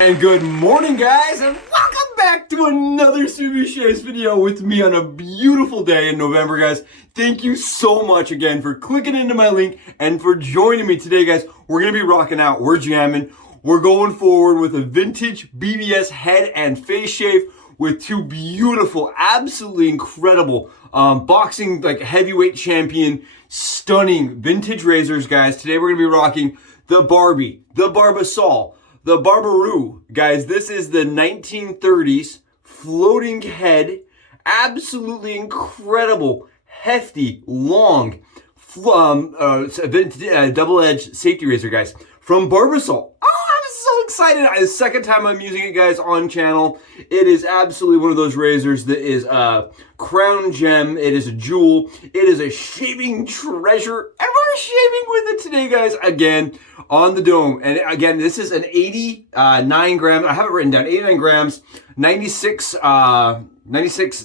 And good morning, guys, and welcome back to another Subi Shaves video with me on a beautiful day in November, guys. Thank you so much again for clicking into my link and for joining me today, guys. We're gonna be rocking out, we're jamming, we're going forward with a vintage BBS head and face shave with two beautiful, absolutely incredible boxing like heavyweight champion, stunning vintage razors, guys. Today we're gonna be rocking the Barbie, the Barbasol, the Barbaroo. Guys, this is the 1930s floating head, absolutely incredible, hefty, long, double-edged safety razor, guys, from Barbasol. Oh, I'm so excited. The second time I'm using it, guys, on channel. It is absolutely one of those razors that is a crown gem. It is a jewel. It is a shaving treasure. And we're shaving with it today, guys, again, on the dome. And again, this is an 89 grams. I have it written down, 89 grams, 96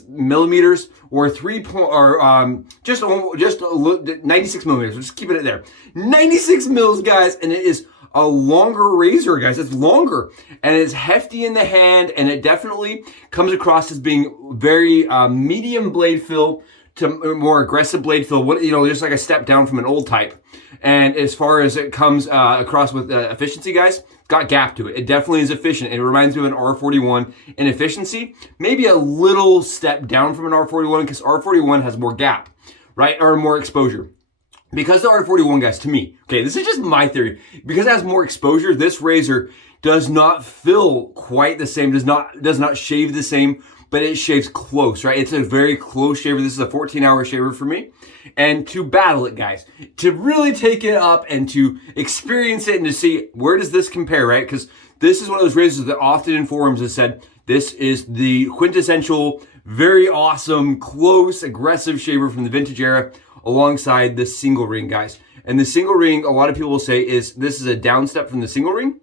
millimeters, or just 96 millimeters. We'll just keep it there. 96 mils, guys, and it is a longer razor, guys. It's longer, and it's hefty in the hand, and it definitely comes across as being very medium blade fill to more aggressive blade fill. Just like a step down from an old type. And as far as it comes across with efficiency, guys, it's got gap to it. It definitely is efficient. It reminds me of an R41 in efficiency, maybe a little step down from an R41 because R41 has more gap, right, or more exposure. Because the R41, guys, to me, okay, this is just my theory, because it has more exposure, this razor does not fill quite the same, does not shave the same, but it shaves close, right? It's a very close shaver. This is a 14-hour shaver for me. And to battle it, guys, to really take it up and to experience it and to see where does this compare, right? Because this is one of those razors that often in forums has said, this is the quintessential, very awesome, close, aggressive shaver from the vintage era, alongside the single ring, guys. And the single ring, a lot of people will say this is a down step from the single ring.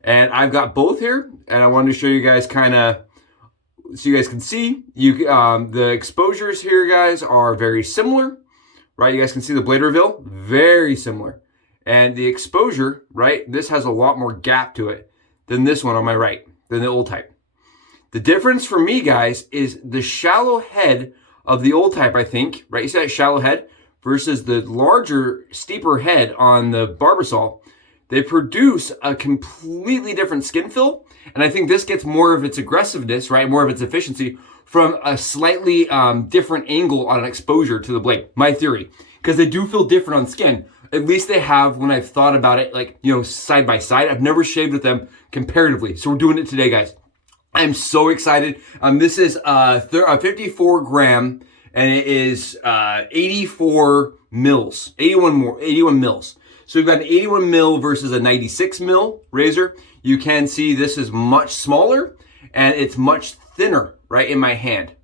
And I've got both here, and I wanted to show you guys kind of, so you guys can see, the exposures here, guys, are very similar, right? You guys can see the blade reveal, very similar. And the exposure, right, this has a lot more gap to it than this one on my right, than the old type. The difference for me, guys, is the shallow head of the old type, I think, right? You see that shallow head versus the larger, steeper head on the Barbasol. They produce a completely different skin fill. And I think this gets more of its aggressiveness, right? More of its efficiency from a slightly different angle on exposure to the blade. My theory. Because they do feel different on skin. At least they have when I've thought about it, like, side by side. I've never shaved with them comparatively. So we're doing it today, guys. I'm so excited. This is a 54 gram, and it is 81 mils. So we've got an 81 mil versus a 96 mil razor. You can see this is much smaller, and it's much thinner, right, in my hand.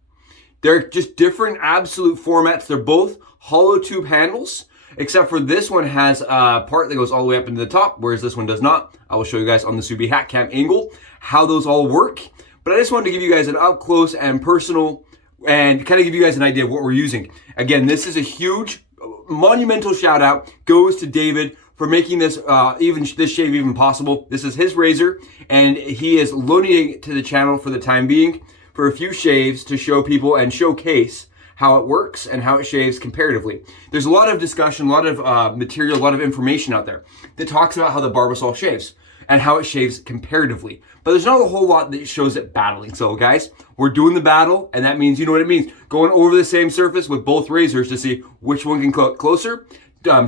They're just different absolute formats. They're both hollow tube handles, except for this one has a part that goes all the way up into the top, whereas this one does not. I will show you guys on the Subi hat cam angle how those all work. But I just wanted to give you guys an up close and personal and kind of give you guys an idea of what we're using. Again, this is a huge, monumental shout out goes to David for making this this shave even possible. This is his razor, and he is loaning it to the channel for the time being for a few shaves to show people and showcase how it works and how it shaves comparatively. There's a lot of discussion, a lot of material, a lot of information out there that talks about how the Barbasol shaves and how it shaves comparatively. But there's not a whole lot that shows it battling. So guys, we're doing the battle, and that means, you know what it means, going over the same surface with both razors to see which one can cut closer,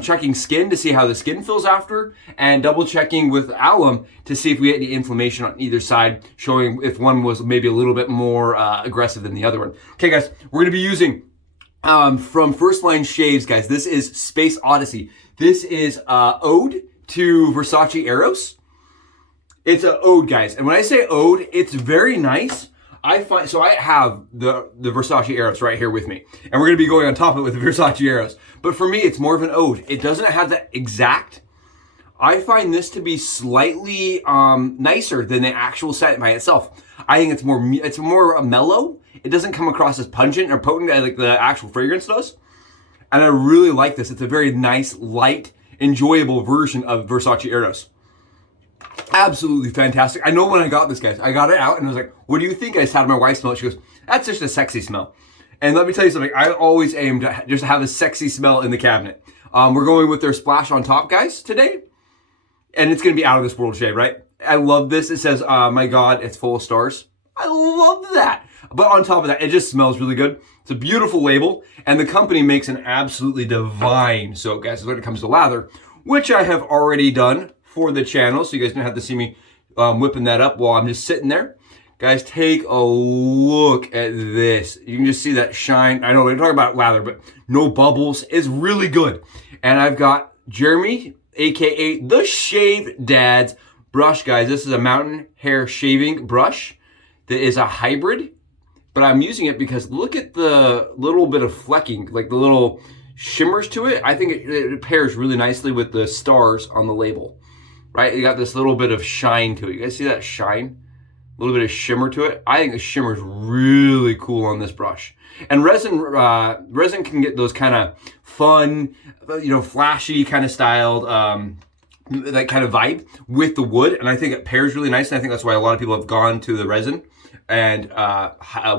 checking skin to see how the skin feels after, and double checking with alum to see if we get any inflammation on either side, showing if one was maybe a little bit more aggressive than the other one. Okay guys, we're gonna be using from First Line Shaves, guys, this is Space Odyssey. This is Ode to Versace Eros. It's an ode, guys. And when I say ode, it's very nice. I have the Versace Eros right here with me. And we're going to be going on top of it with the Versace Eros. But for me, it's more of an ode. It doesn't have that exact. I find this to be slightly nicer than the actual set by itself. I think it's more mellow. It doesn't come across as pungent or potent like the actual fragrance does. And I really like this. It's a very nice, light, enjoyable version of Versace Eros. Absolutely fantastic. I know when I got this, guys, I got it out and I was like, what do you think? I just had my wife smell it. She goes, that's just a sexy smell. And let me tell you something, I always aim to just have a sexy smell in the cabinet. We're going with their splash on top, guys, today. And it's going to be out of this world shade, right? I love this. It says, my God, it's full of stars. I love that. But on top of that, it just smells really good. It's a beautiful label. And the company makes an absolutely divine soap, guys, when it comes to lather, which I have already done for the channel, so you guys don't have to see me whipping that up while I'm just sitting there. Guys, take a look at this. You can just see that shine. I know we're talking about lather, but no bubbles. It's really good. And I've got Jeremy, aka the Shave Dad's brush, guys. This is a mountain hair shaving brush that is a hybrid, but I'm using it because look at the little bit of flecking, like the little shimmers to it. I think it pairs really nicely with the stars on the label. Right, you got this little bit of shine to it. You guys see that shine? A little bit of shimmer to it. I think the shimmer is really cool on this brush. And resin can get those kind of fun, flashy kind of styled, that kind of vibe with the wood. And I think it pairs really nice. And I think that's why a lot of people have gone to the resin and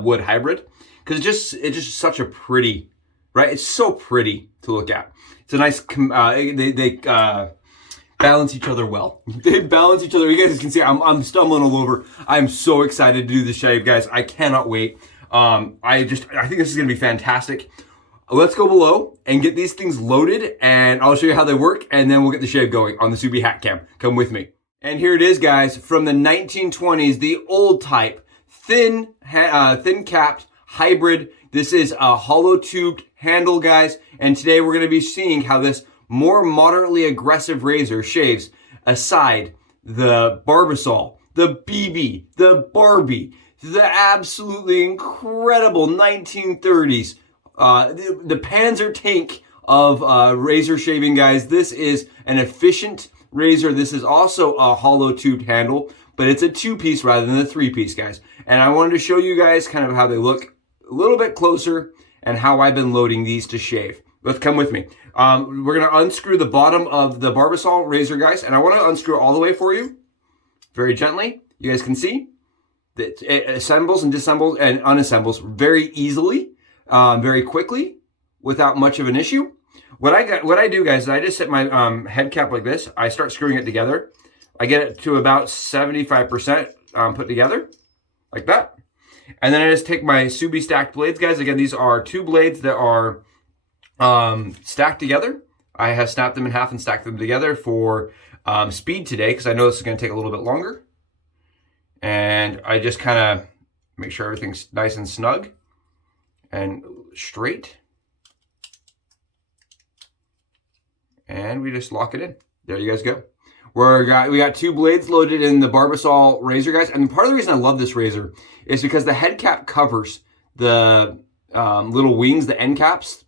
wood hybrid, because it's just such a pretty, right? It's so pretty to look at. It's a nice. They balance each other well. They balance each other. You guys can see I'm stumbling all over. I'm so excited to do this shave, guys. I cannot wait. I think this is gonna be fantastic. Let's go below and get these things loaded, and I'll show you how they work, and then we'll get the shave going on the Subi Hat Cam. Come with me. And here it is, guys, from the 1920s, the old type, thin capped hybrid. This is a hollow tubed handle, guys, and today we're gonna be seeing how this more moderately aggressive razor shaves aside the Barbasol, the BB, the Barbie, the absolutely incredible 1930s, the Panzer tank of razor shaving, guys. This is an efficient razor. This is also a hollow tubed handle, but it's a 2-piece rather than a 3-piece, guys. And I wanted to show you guys kind of how they look a little bit closer and how I've been loading these to shave. Let's come with me. We're going to unscrew the bottom of the Barbasol razor, guys, and I want to unscrew it all the way for you, very gently. You guys can see that it assembles and disassembles and unassembles very easily, very quickly, without much of an issue. What I do, guys, is I just set my head cap like this. I start screwing it together. I get it to about 75% put together, like that. And then I just take my Subi stacked blades, guys. Again, these are 2 blades that are stacked together. I have snapped them in half and stacked them together for speed today, because I know this is going to take a little bit longer. And I just kind of make sure everything's nice and snug and straight. And we just lock it in. There you guys go. We got 2 blades loaded in the Barbasol razor, guys. And part of the reason I love this razor is because the head cap covers the little wings, the end caps,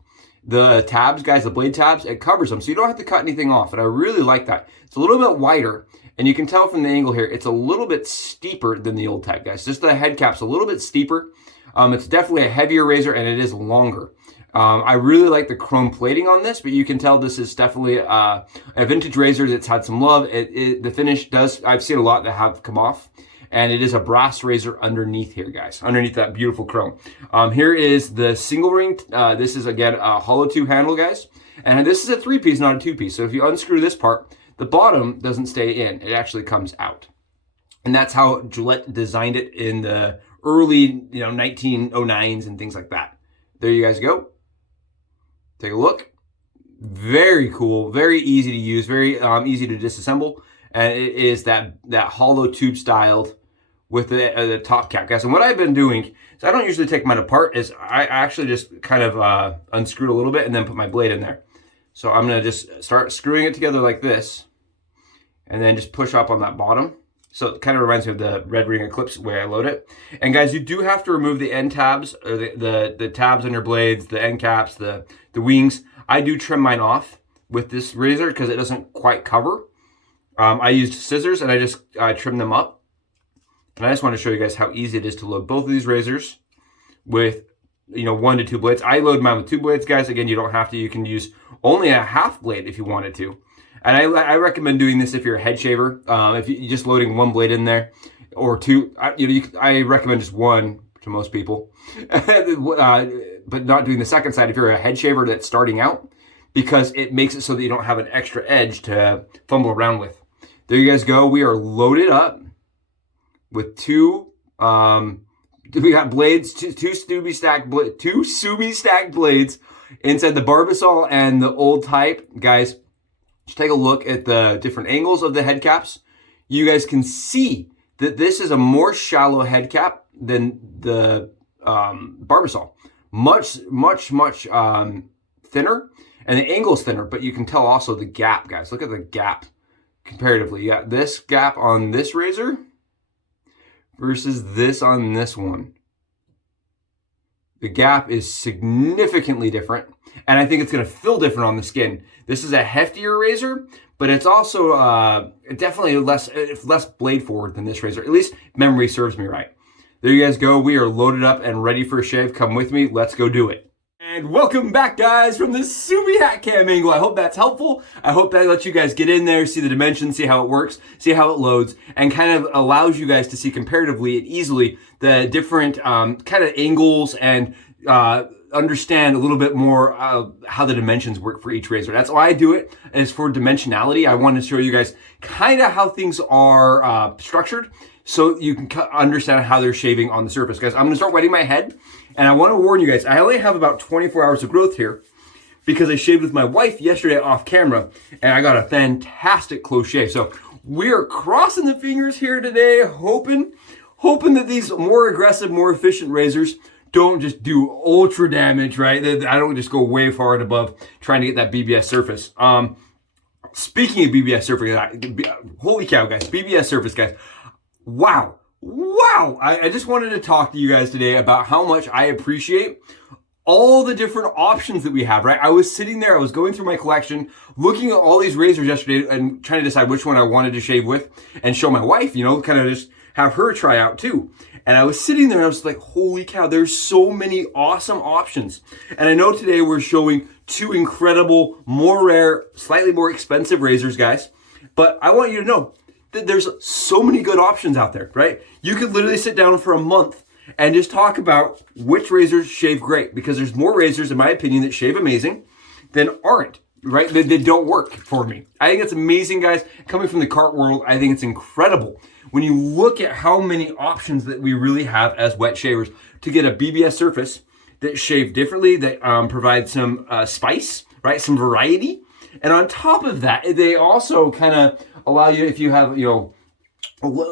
the tabs, guys, the blade tabs. It covers them, so you don't have to cut anything off. And I really like that. It's a little bit wider, and you can tell from the angle here, it's a little bit steeper than the old type, guys. Just the head cap's a little bit steeper. It's definitely a heavier razor, and it is longer. I really like the chrome plating on this, but you can tell this is definitely a vintage razor that's had some love. The finish does, I've seen a lot that have come off, and it is a brass razor underneath here, guys, underneath that beautiful chrome. Here is the single ring. This is, again, a hollow tube handle, guys, and this is a 3-piece, not a 2-piece. So if you unscrew this part, the bottom doesn't stay in. It actually comes out. And that's how Gillette designed it in the early, 1909s and things like that. There you guys go. Take a look. Very cool, very easy to use, very easy to disassemble. And it is that hollow tube styled with the top cap, guys. And what I've been doing is I don't usually take mine apart, is I actually just kind of unscrew it a little bit and then put my blade in there. So I'm going to just start screwing it together like this and then just push up on that bottom. So it kind of reminds me of the Red Ring Eclipse way I load it. And guys, you do have to remove the end tabs, or the tabs on your blades, the end caps, the wings. I do trim mine off with this razor because it doesn't quite cover. I used scissors and I just trimmed them up. And I just want to show you guys how easy it is to load both of these razors with 1 to 2 blades. I load mine with 2 blades, guys. Again, you don't have to. You can use only a half blade if you wanted to. And I recommend doing this if you're a head shaver. If you're just loading one blade in there or two, I recommend just one to most people, but not doing the second side if you're a head shaver that's starting out, because it makes it so that you don't have an extra edge to fumble around with. There you guys go. We are loaded up with two. We got blades, two Subi stacked blades inside the Barbasol and the old type. Guys, just take a look at the different angles of the head caps. You guys can see that this is a more shallow head cap than the Barbasol. Much thinner, and the angle's thinner, but you can tell also the gap, guys. Look at the gap comparatively. You got this gap on this razor versus this on this one. The gap is significantly different, and I think it's going to feel different on the skin. This is a heftier razor, but it's also definitely less blade forward than this razor. At least memory serves me right. There you guys go. We are loaded up and ready for a shave. Come with me. Let's go do it. And welcome back, guys, from the Subi hat cam angle. I hope that's helpful. I hope that lets you guys get in there, see the dimensions, see how it works, see how it loads, and kind of allows you guys to see comparatively and easily the different kind of angles and understand a little bit more how the dimensions work for each razor. That's why I do it, is for dimensionality. I want to show you guys kind of how things are structured so you can understand how they're shaving on the surface. Guys, I'm going to start wetting my head. And I want to warn you guys, I only have about 24 hours of growth here because I shaved with my wife yesterday off camera and I got a fantastic close shave. So we are crossing the fingers here today, hoping that these more aggressive, more efficient razors don't just do ultra damage, right? I don't just go way far and above trying to get that BBS surface. Speaking of BBS surface, holy cow, guys, BBS surface, guys. Wow. I just wanted to talk to you guys today about how much I appreciate all the different options that we have, right? I was sitting there, I was going through my collection, looking at all these razors yesterday and trying to decide which one I wanted to shave with and show my wife, kind of just have her try out too. And I was sitting there and I was like, holy cow, there's so many awesome options. And I know today we're showing two incredible, more rare, slightly more expensive razors, guys. But I want you to know that there's so many good options out there, right? You could literally sit down for a month and just talk about which razors shave great, because there's more razors, in my opinion, that shave amazing than aren't, right? They don't work for me. I think it's amazing, guys. Coming from the cart world, I think it's incredible when you look at how many options that we really have as wet shavers to get a BBS surface that shave differently, that provide some spice, right? Some variety. And on top of that, they also kind of allow you, if you have,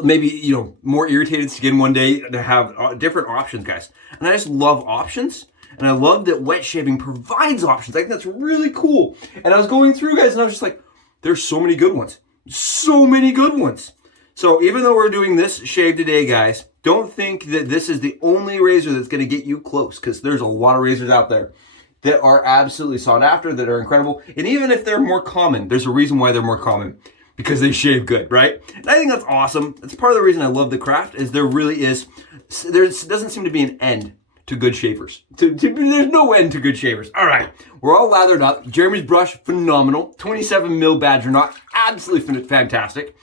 maybe, more irritated skin one day, to have different options, guys. And I just love options. And I love that wet shaving provides options. I think that's really cool. And I was going through, guys, and I was just like, there's so many good ones. So many good ones. So even though we're doing this shave today, guys, don't think that this is the only razor that's going to get you close, because there's a lot of razors out there that are absolutely sought after, that are incredible. And even if they're more common, there's a reason why they're more common. Because they shave good, right? And I think that's awesome. That's part of the reason I love the craft, is there doesn't seem to be an end to good shavers. There's no end to good shavers. All right, we're all lathered up. Jeremy's brush, phenomenal. 27 mil badger knot, absolutely fantastic.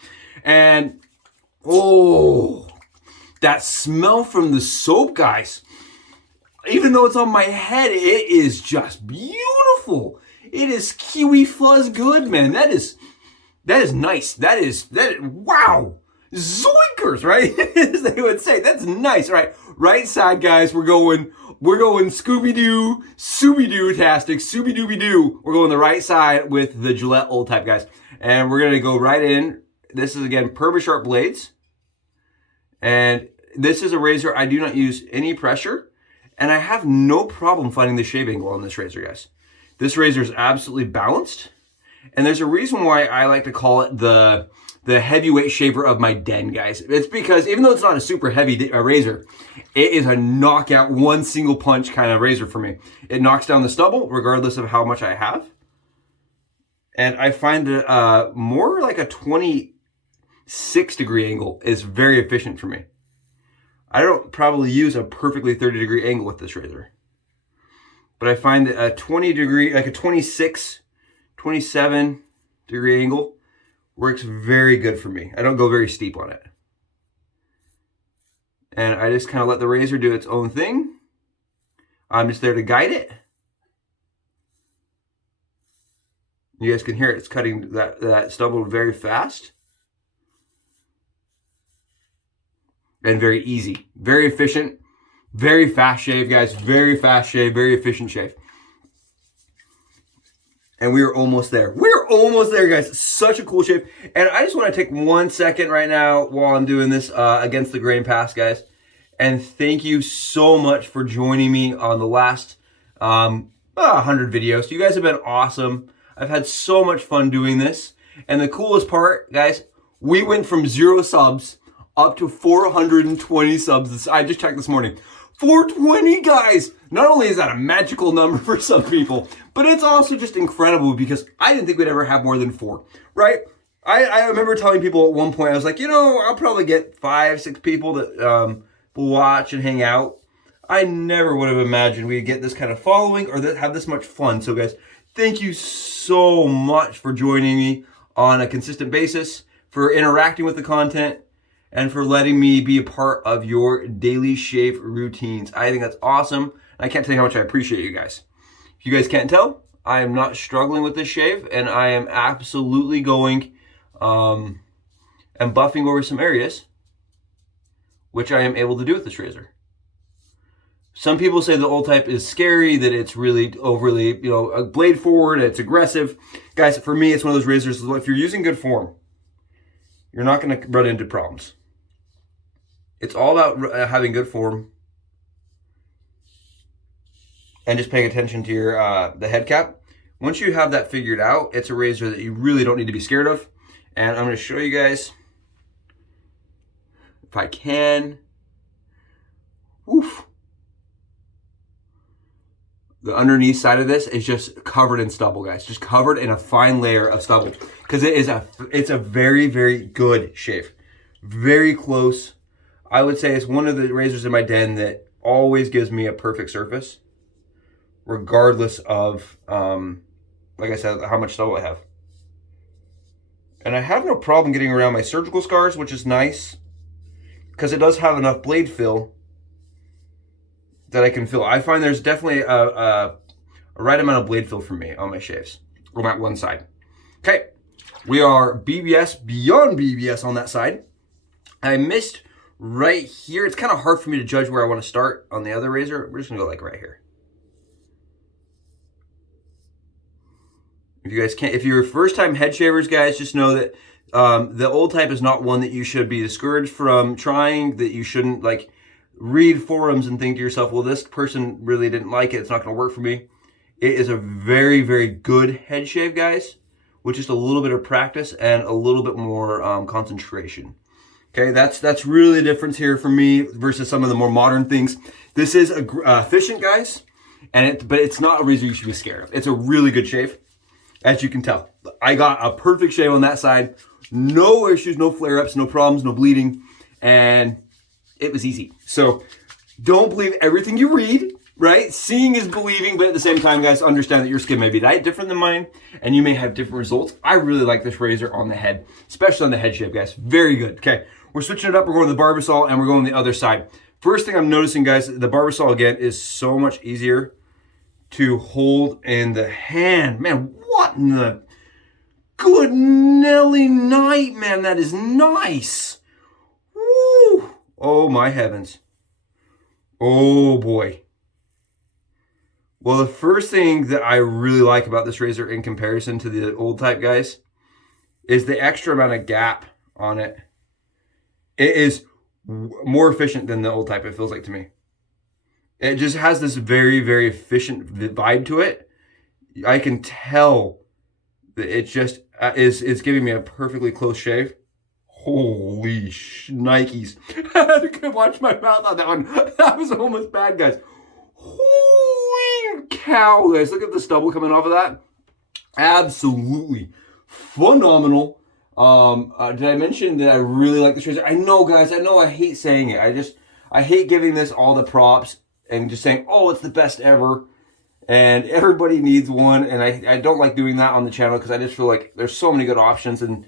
And, that smell from the soap, guys. Even though it's on my head, it is just beautiful. It is kiwi fuzz good, man. That is nice. That is, wow. Zoinkers, right? As they would say. That's nice, right? Right side, guys, we're going Scooby-Doo, Subi-Doo-tastic, Subi-Dooby-Doo. We're going the right side with the Gillette old type, guys. And we're going to go right in. This is, again, Perma-Sharp blades. And this is a razor I do not use any pressure. And I have no problem finding the shave angle on this razor, guys. This razor is absolutely balanced. And there's a reason why I like to call it the heavyweight shaver of my den, guys. It's because even though it's not a super heavy razor, it is a knockout, one single punch kind of razor for me. It knocks down the stubble regardless of how much I have. And I find that more like a 26-degree angle is very efficient for me. I don't probably use a perfectly 30-degree angle with this razor. But I find that a 20-degree, like a 26, 27, degree angle works very good for me. I don't go very steep on it. And I just kind of let the razor do its own thing. I'm just there to guide it. You guys can hear it. It's cutting that stubble very fast. And very easy. Very efficient. Very fast shave, guys. Very fast shave. Very efficient shave. And we are almost there. We're almost there, guys. Such a cool shave. And I just want to take 1 second right now while I'm doing this against the grain pass, guys. And thank you so much for joining me on the last 100 videos. You guys have been awesome. I've had so much fun doing this. And the coolest part, guys, we went from 0 subs up to 420 subs. I just checked this morning. 420, guys! Not only is that a magical number for some people, but it's also just incredible because I didn't think we'd ever have more than 4, right? I remember telling people at one point, I was like, you know, I'll probably get 5, 6 people that will watch and hang out. I never would have imagined we'd get this kind of following or have this much fun. So guys, thank you so much for joining me on a consistent basis, for interacting with the content, and for letting me be a part of your daily shave routines. I think that's awesome. I can't tell you how much I appreciate you guys. If you guys can't tell, I am not struggling with this shave, and I am absolutely going and buffing over some areas, which I am able to do with this razor. Some people say the old type is scary, that it's really overly, blade forward, it's aggressive. Guys, for me, it's one of those razors, if you're using good form, you're not going to run into problems. It's all about having good form and just paying attention to your the head cap. Once you have that figured out, it's a razor that you really don't need to be scared of. And I'm going to show you guys, if I can. Oof. The underneath side of this is just covered in stubble, guys. Just covered in a fine layer of stubble. Because it's a very, very good shave. Very close. I would say it's one of the razors in my den that always gives me a perfect surface, regardless of, like I said, how much stubble I have. And I have no problem getting around my surgical scars, which is nice, because it does have enough blade fill that I can feel. I find there's definitely a right amount of blade fill for me on my shaves, on that one side. Okay, we are BBS, beyond BBS on that side. I missed right here. It's kind of hard for me to judge where I want to start on the other razor. We're just gonna go like right here. If you guys can't, if you're first time head shavers, guys, just know that the old type is not one that you should be discouraged from trying, that you shouldn't like read forums and think to yourself, well, this person really didn't like it, it's not gonna work for me. It is a very, very good head shave, guys, with just a little bit of practice and a little bit more concentration. Okay, that's really the difference here for me versus some of the more modern things. This is efficient, guys, but it's not a razor you should be scared of. It's a really good shave, as you can tell. I got a perfect shave on that side. No issues, no flare-ups, no problems, no bleeding, and it was easy. So don't believe everything you read, right? Seeing is believing, but at the same time, guys, understand that your skin may be different than mine, and you may have different results. I really like this razor on the head, especially on the head shave, guys. Very good. Okay. We're switching it up. We're going to the Barbasol, and we're going the other side. First thing I'm noticing, guys, the Barbasol, again, is so much easier to hold in the hand. Man, what in the good Nelly night, man? That is nice. Woo! Oh, my heavens. Oh, boy. Well, the first thing that I really like about this razor in comparison to the old type, guys, is the extra amount of gap on it. It is more efficient than the old type, it feels like to me. It just has this very, very efficient vibe to it. I can tell that it just is giving me a perfectly close shave. Holy Nikes. I had to watch my mouth on that one. That was almost bad, guys. Holy cow, guys. Look at the stubble coming off of that. Absolutely phenomenal. Did I mention that I really like this razor? I know, guys, I know I hate saying it. I hate giving this all the props and just saying, oh, it's the best ever. And everybody needs one, and I don't like doing that on the channel because I just feel like there's so many good options, and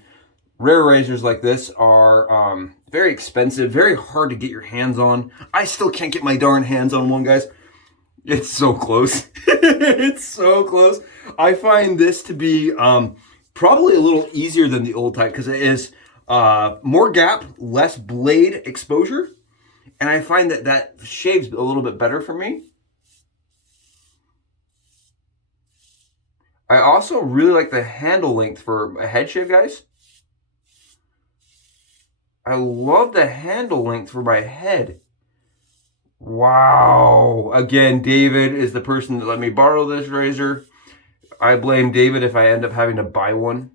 rare razors like this are very expensive, very hard to get your hands on. I still can't get my darn hands on one, guys. It's so close. It's so close. I find this to be probably a little easier than the old type because it is more gap, less blade exposure, and I find that that shaves a little bit better for me. I also really like the handle length for a head shave, guys. I love the handle length for my head. Wow. Again, David is the person that let me borrow this razor. I blame David if I end up having to buy one.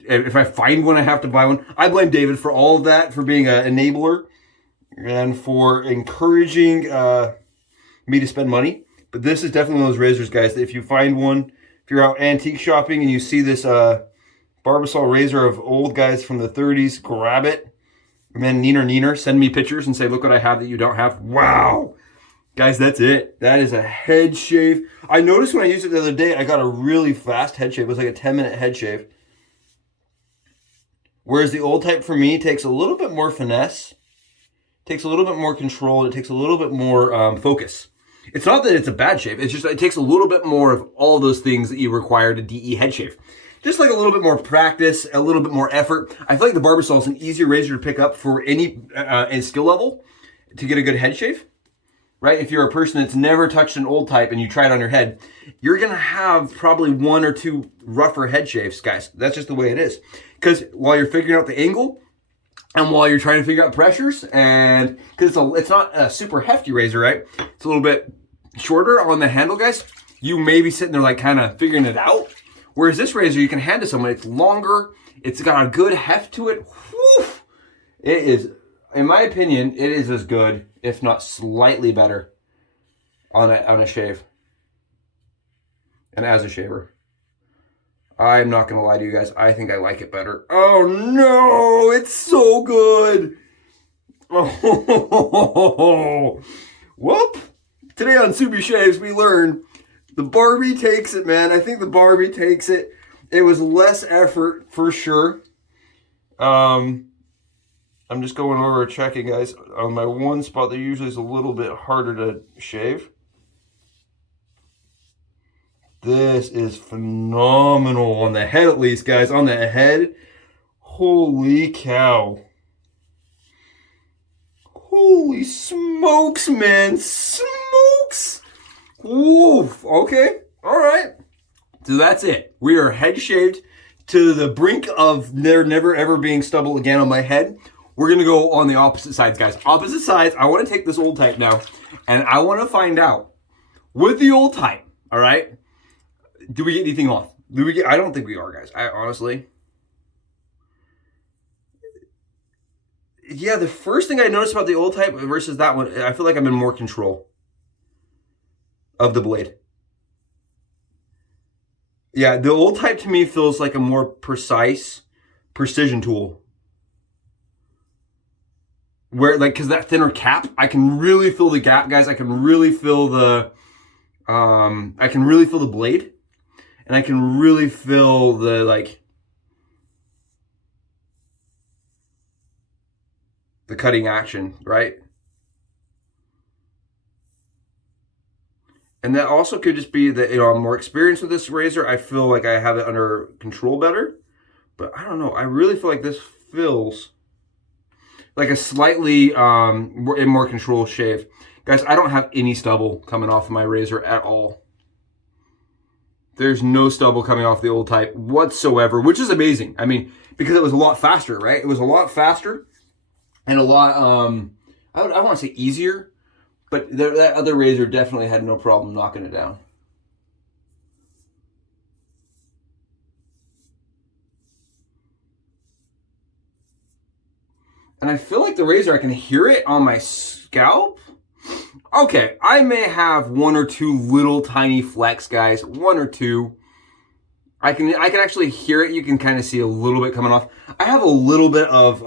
If I find one, I have to buy one. I blame David for all of that, for being an enabler and for encouraging me to spend money. But this is definitely one of those razors, guys, that if you find one, if you're out antique shopping and you see this Barbasol razor of old guys from the 30s, grab it. And then neener, send me pictures and say, look what I have that you don't have. Wow. Guys, that's it. That is a head shave. I noticed when I used it the other day, I got a really fast head shave. It was like a 10-minute head shave. Whereas the old type for me takes a little bit more finesse, takes a little bit more control, it takes a little bit more focus. It's not that it's a bad shave. It's just it takes a little bit more of all of those things that you require to DE head shave. Just like a little bit more practice, a little bit more effort. I feel like the Barbasol is an easier razor to pick up for any skill level to get a good head shave, right? If you're a person that's never touched an old type and you try it on your head, you're going to have probably 1 or 2 rougher head shaves, guys. That's just the way it is. Because while you're figuring out the angle and while you're trying to figure out pressures, and because it's not a super hefty razor, right? It's a little bit shorter on the handle, guys. You may be sitting there like kind of figuring it out. Whereas this razor, you can hand to someone. It's longer. It's got a good heft to it. Whew. It is, in my opinion, it is as good, if not slightly better, on a shave. And as a shaver. I'm not going to lie to you guys. I think I like it better. Oh, no. It's so good. Oh, whoop. Today on Subi Shaves, we learned the Barbie takes it, man. I think the Barbie takes it. It was less effort for sure. I'm just going over checking, guys. On my one spot that usually is a little bit harder to shave. This is phenomenal on the head, at least, guys. On the head, holy cow. Holy smokes, man. Smokes. Woof. Okay. All right. So that's it. We are head shaved to the brink of there never ever being stubble again on my head. We're going to go on the opposite sides, guys. Opposite sides. I want to take this old type now, and I want to find out with the old type, all right, do we get anything off? I don't think we are, guys. I honestly. Yeah, the first thing I noticed about the old type versus that one, I feel like I'm in more control of the blade. Yeah, the old type to me feels like a more precise precision tool. Where, like, because that thinner cap, I can really feel the gap, guys. I can really feel the, blade. And I can really feel the, like, the cutting action, right? And that also could just be that, I'm more experienced with this razor. I feel like I have it under control better. But I don't know. I really feel like this feels like a slightly more control shave. Guys, I don't have any stubble coming off of my razor at all. There's no stubble coming off the old type whatsoever, which is amazing. I mean, because it was a lot faster, right? It was a lot faster and a lot, I want to say easier, but that other razor definitely had no problem knocking it down. And I feel like the razor, I can hear it on my scalp. Okay, I may have 1 or 2 little tiny flecks, guys. 1 or 2. I can actually hear it. You can kind of see a little bit coming off. I have a little bit of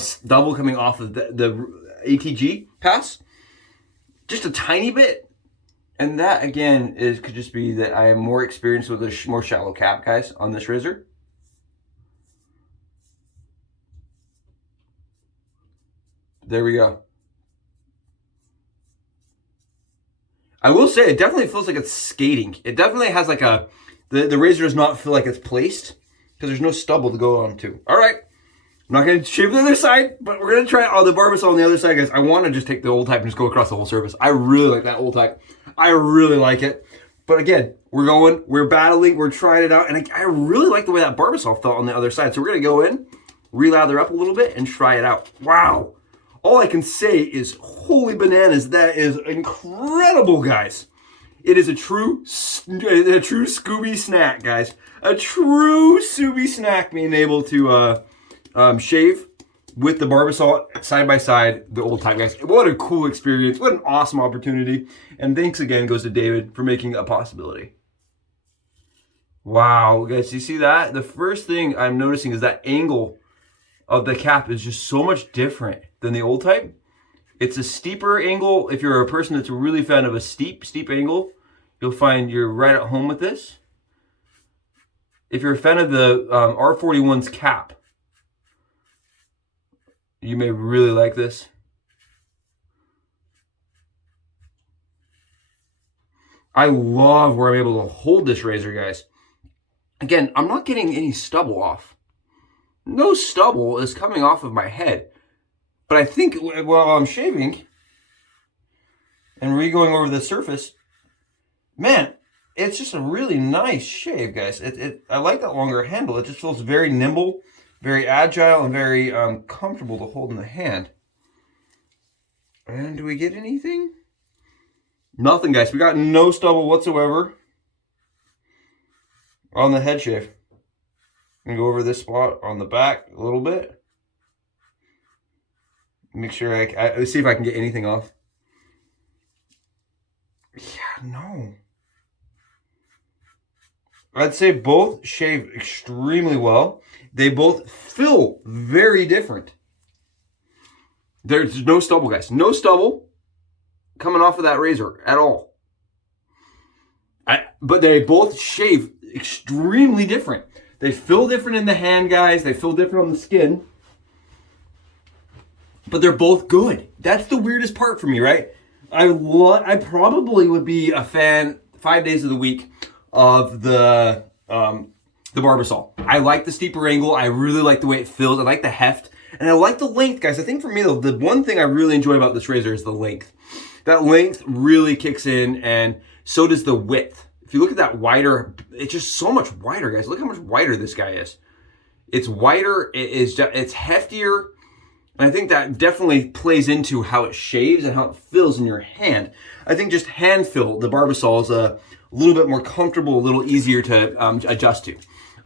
stubble coming off of the ATG pass. Just a tiny bit. And that, again, could just be that I am more experienced with a more shallow cap, guys, on this razor. There we go. I will say it definitely feels like it's skating. It definitely has like the razor does not feel like it's placed because there's no stubble to go on to. All right. I'm not going to shave the other side, but we're going to try the Barbasol on the other side, guys. I want to just take the old type and just go across the whole surface. I really like that old type. I really like it. But again, we're battling, we're trying it out, and I really like the way that Barbasol felt on the other side. So we're going to go in, relather up a little bit, and try it out. Wow. All I can say is, holy bananas, that is incredible, guys. It is a true Scooby snack, guys. A true Scooby snack being able to shave with the Barbasol side by side, the old type, guys. What a cool experience. What an awesome opportunity. And thanks again goes to David for making it a possibility. Wow, guys, you see that? The first thing I'm noticing is that angle of the cap is just so much different than the old type. It's a steeper angle. If you're a person that's a really fan of a steep angle, you'll find you're right at home with this. If you're a fan of the R41's cap, you may really like this. I love where I'm able to hold this razor, guys. Again, I'm not getting any stubble off. No stubble is coming off of my head. But I think while I'm shaving and re-going over the surface, man, it's just a really nice shave, guys. I like that longer handle. It just feels very nimble, very agile, and very comfortable to hold in the hand. And do we get anything? Nothing, guys. We got no stubble whatsoever on the head shave. I'm going to go over this spot on the back a little bit. Make sure let's see if I can get anything off. Yeah, no. I'd say both shave extremely well. They both feel very different. There's no stubble, guys. No stubble coming off of that razor at all. But they both shave extremely different. They feel different in the hand, guys. They feel different on the skin. But they're both good. That's the weirdest part for me, right? I probably would be a fan 5 days of the week of the Barbasol. I like the steeper angle. I really like the way it feels. I like the heft. And I like the length, guys. I think for me, the one thing I really enjoy about this razor is the length. That length really kicks in, and so does the width. If you look at that wider, it's just so much wider, guys. Look how much wider this guy is. It's wider. It's heftier. And I think that definitely plays into how it shaves and how it feels in your hand. I think just hand feel, the Barbasol is a little bit more comfortable, a little easier to adjust to,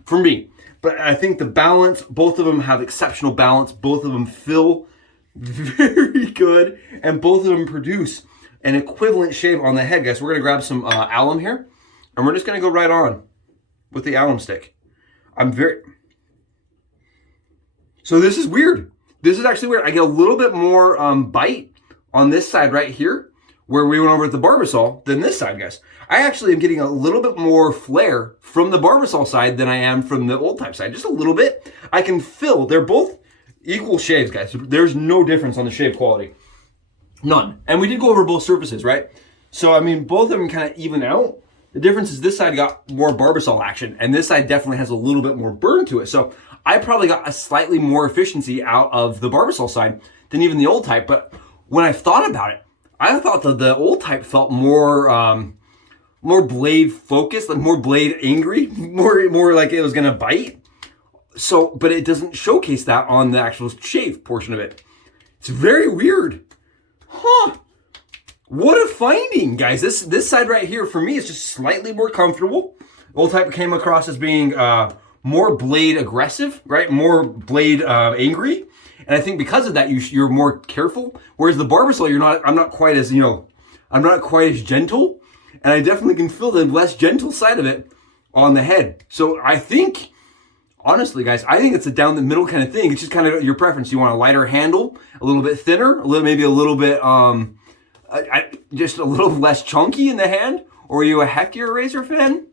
for me. But I think the balance, both of them have exceptional balance. Both of them feel very good, and both of them produce an equivalent shave on the head, guys. We're going to grab some alum here, and we're just going to go right on with the alum stick. So this is weird. This is actually weird. I get a little bit more bite on this side right here, where we went over with the Barbasol, than this side, guys. I actually am getting a little bit more flare from the Barbasol side than I am from the old type side. Just a little bit. I can feel, they're both equal shaves, guys. There's no difference on the shave quality. None. And we did go over both surfaces, right? So, I mean, both of them kind of even out. The difference is this side got more Barbasol action, and this side definitely has a little bit more burn to it. So I probably got a slightly more efficiency out of the Barbasol side than even the old type. But when I thought about it, I thought that the old type felt more blade focused, like more blade angry, more like it was gonna bite. So, but it doesn't showcase that on the actual shave portion of it. It's very weird. Huh. What a finding, guys. This side right here for me is just slightly more comfortable. Old type came across as being more blade aggressive, right? More blade angry. And I think because of that, you're more careful. Whereas the Barbasol, I'm not quite as, I'm not quite as gentle. And I definitely can feel the less gentle side of it on the head. So I think, honestly, guys, I think it's a down the middle kind of thing. It's just kind of your preference. You want a lighter handle, a little bit thinner, maybe a little bit just a little less chunky in the hand? Or are you a heftier razor fan?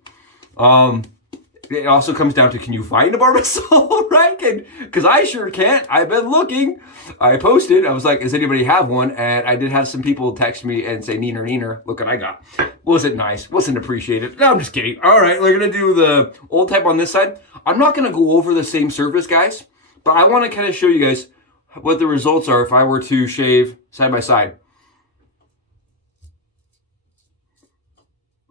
It also comes down to, can you find a Barbasol, right? Because I sure can't. I've been looking. I posted. I was like, does anybody have one? And I did have some people text me and say, neener, neener, look what I got. Wasn't nice. Wasn't appreciated. No, I'm just kidding. All right, we're going to do the old type on this side. I'm not going to go over the same surface, guys. But I want to kind of show you guys what the results are if I were to shave side by side.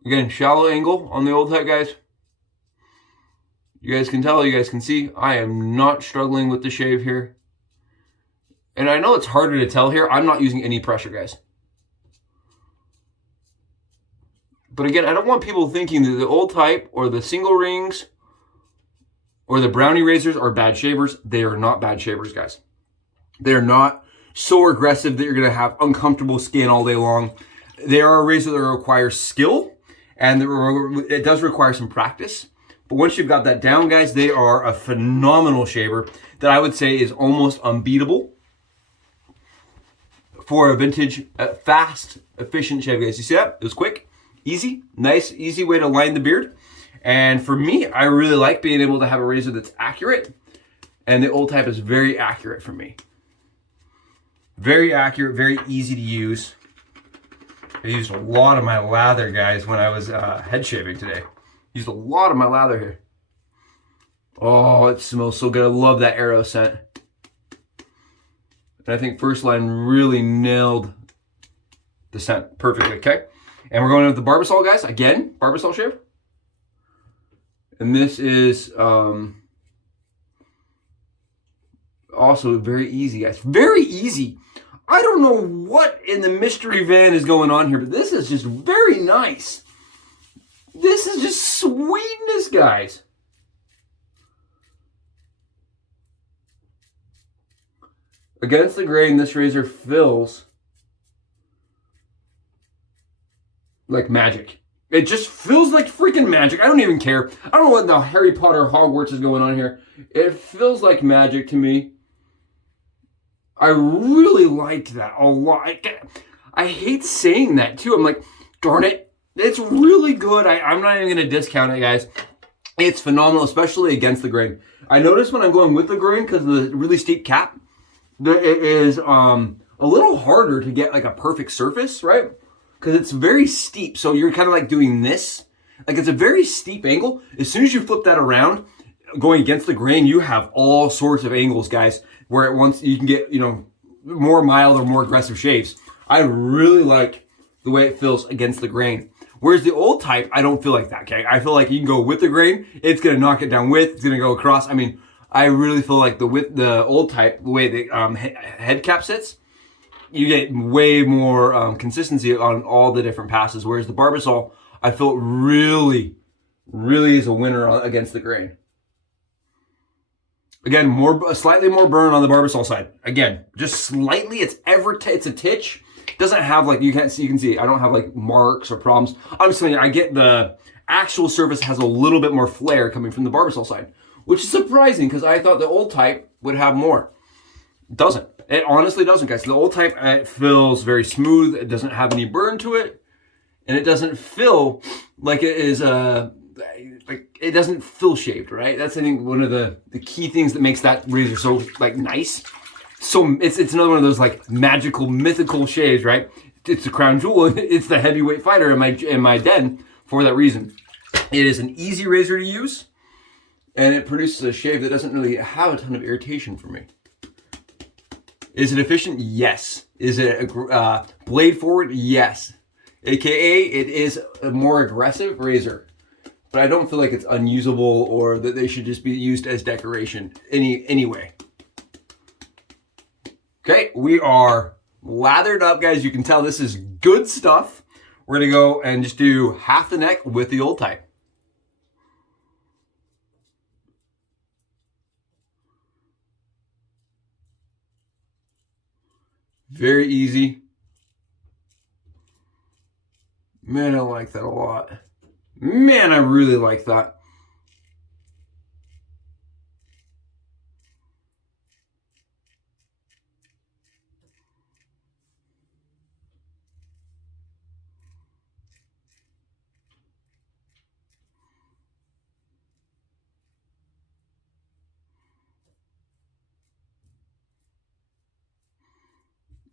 Again, shallow angle on the old type, guys. You guys can tell, you guys can see, I am not struggling with the shave here. And I know it's harder to tell here. I'm not using any pressure, guys. But again, I don't want people thinking that the old type or the single rings or the brownie razors are bad shavers. They are not bad shavers, guys. They're not so aggressive that you're going to have uncomfortable skin all day long. They are a razor that requires skill, and it does require some practice. But once you've got that down, guys, they are a phenomenal shaver that I would say is almost unbeatable for a vintage, fast, efficient shave, guys. You see that? It was quick, easy, nice, easy way to line the beard. And for me, I really like being able to have a razor that's accurate. And the old type is very accurate for me. Very accurate, very easy to use. I used a lot of my lather, guys, when I was head shaving today. Used a lot of my lather here. Oh, it smells so good. I love that arrow scent. And I think First Line really nailed the scent perfectly, okay? And we're going with the Barbasol, guys. Again, Barbasol shave. And this is also very easy, guys. Very easy. I don't know what in the mystery van is going on here, but this is just very nice. This is just sweetness, guys. Against the grain, this razor feels like magic. It just feels like freaking magic. I don't even care. I don't know what the Harry Potter Hogwarts is going on here. It feels like magic to me. I really liked that a lot. I hate saying that too. I'm like, darn it. It's really good. I'm not even going to discount it, guys. It's phenomenal, especially against the grain. I notice when I'm going with the grain, because of the really steep cap, that it is a little harder to get like a perfect surface, right? Because it's very steep. So you're kind of like doing this. Like it's a very steep angle. As soon as you flip that around, going against the grain, you have all sorts of angles, guys, where at once you can get, you know, more mild or more aggressive shaves. I really like the way it feels against the grain. Whereas the old type, I don't feel like that, okay? I feel like you can go with the grain. It's going to knock it down with. It's going to go across. I mean, I really feel like the old type, the way the head cap sits, you get way more consistency on all the different passes. Whereas the Barbasol, I feel really, really is a winner against the grain. Again, slightly more burn on the Barbasol side. Again, just slightly. It's a titch. Doesn't have like, you can see, I don't have like marks or problems. I'm just saying, I get the actual surface has a little bit more flare coming from the Barbasol side, which is surprising because I thought the old type would have more. It doesn't. It honestly doesn't, guys. The old type, it feels very smooth. It doesn't have any burn to it. And it doesn't feel like it is like it doesn't feel shaved, right? That's, I think, one of the key things that makes that razor so like nice. So it's another one of those like magical, mythical shaves, right? It's the crown jewel. It's the heavyweight fighter in my den for that reason. It is an easy razor to use, and it produces a shave that doesn't really have a ton of irritation for me. Is it efficient? Yes. Is it blade forward? Yes. AKA, it is a more aggressive razor, but I don't feel like it's unusable or that they should just be used as decoration anyway. Okay, we are lathered up, guys. You can tell this is good stuff. We're going to go and just do half the neck with the old type. Very easy. Man, I like that a lot. Man, I really like that.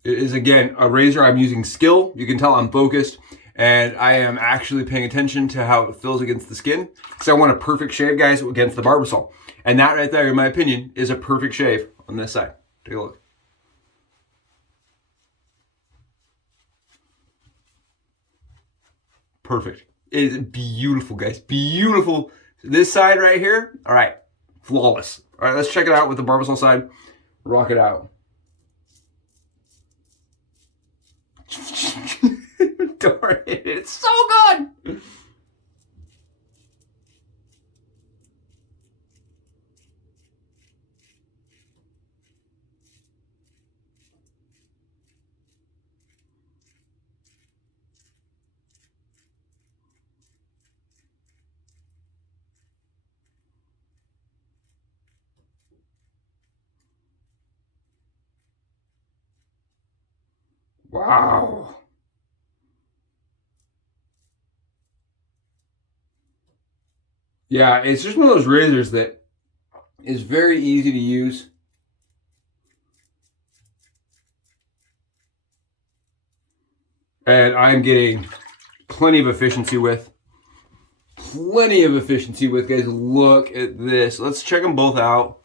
It is, again, a razor. I'm using skill. You can tell I'm focused, and I am actually paying attention to how it feels against the skin, because I want a perfect shave, guys, against the Barbasol. And that right there, in my opinion, is a perfect shave on this side. Take a look. Perfect. It is beautiful, guys. Beautiful. This side right here, all right, flawless. All right, let's check it out with the Barbasol side. Rock it out. Darn it, it's so good. Wow. Yeah, it's just one of those razors that is very easy to use. And I'm getting plenty of efficiency with. Plenty of efficiency with, guys. Look at this. Let's check them both out.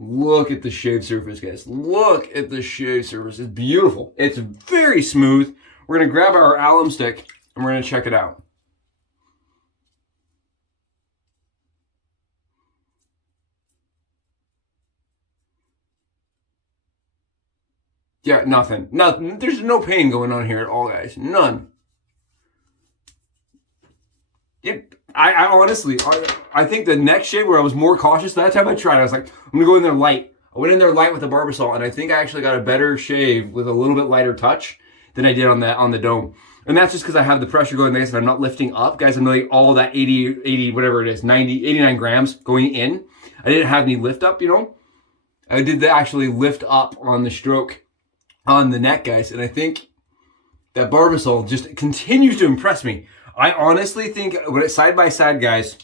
Look at the shave surface, guys. Look at the shave surface. It's beautiful. It's very smooth. We're going to grab our alum stick and we're going to check it out. Yeah, nothing. Nothing. There's no pain going on here at all, guys. None. I honestly, I think the next shave where I was more cautious, that time I tried, I was like, I'm going to go in there light. I went in there light with the Barbasol, and I think I actually got a better shave with a little bit lighter touch than I did on the dome. And that's just because I have the pressure going there, and I'm not lifting up. Guys, I'm really all that 80, whatever it is, 90, 89 grams going in. I didn't have any lift up, you know. I did actually lift up on the stroke on the neck, guys. And I think that Barbasol just continues to impress me. I honestly think, when it's side by side, guys,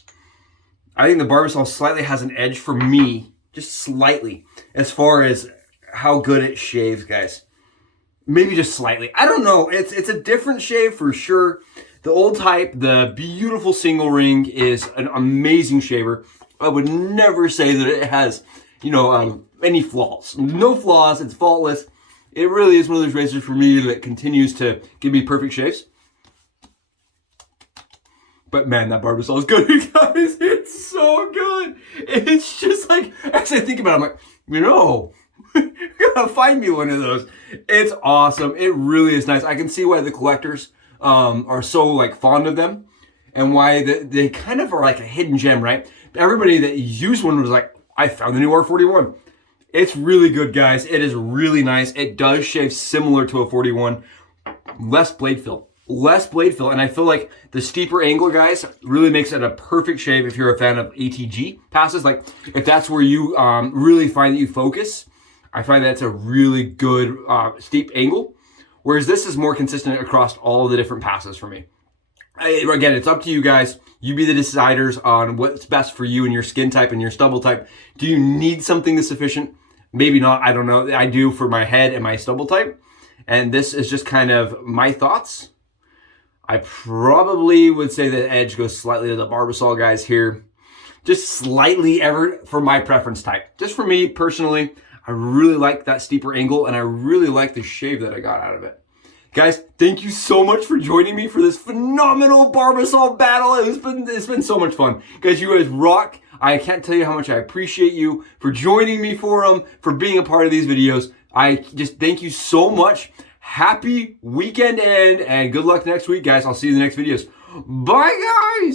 I think the Barbasol slightly has an edge for me, just slightly, as far as how good it shaves, guys. Maybe just slightly. I don't know. It's a different shave for sure. The old type, the beautiful single ring, is an amazing shaver. I would never say that it has, you know, any flaws. No flaws. It's faultless. It really is one of those razors for me that continues to give me perfect shaves. But man, that Barbasol is good, guys. It's so good. It's just like, as I think about it, I'm like, you know, you gotta find me one of those. It's awesome. It really is nice. I can see why the collectors are so like fond of them, and why they kind of are like a hidden gem, right? Everybody that used one was like, I found the new R41. It's really good, guys. It is really nice. It does shave similar to a 41. Less blade fill. Less blade fill. And I feel like the steeper angle, guys, really makes it a perfect shave if you're a fan of ATG passes. Like, if that's where you really find that you focus, I find that's a really good steep angle. Whereas this is more consistent across all the different passes for me. Again, it's up to you guys. You be the deciders on what's best for you and your skin type and your stubble type. Do you need something that's efficient? Maybe not. I don't know. I do for my head and my stubble type. And this is just kind of my thoughts. I probably would say that edge goes slightly to the Barbasol, guys, here. Just slightly for my preference type. Just for me personally, I really like that steeper angle, and I really like the shave that I got out of it. Guys, thank you so much for joining me for this phenomenal Barbasol battle. It's been so much fun. Guys, you guys rock. I can't tell you how much I appreciate you for joining me for them, for being a part of these videos. I just thank you so much. Happy weekend end, and good luck next week, guys. I'll see you in the next videos. Bye, guys.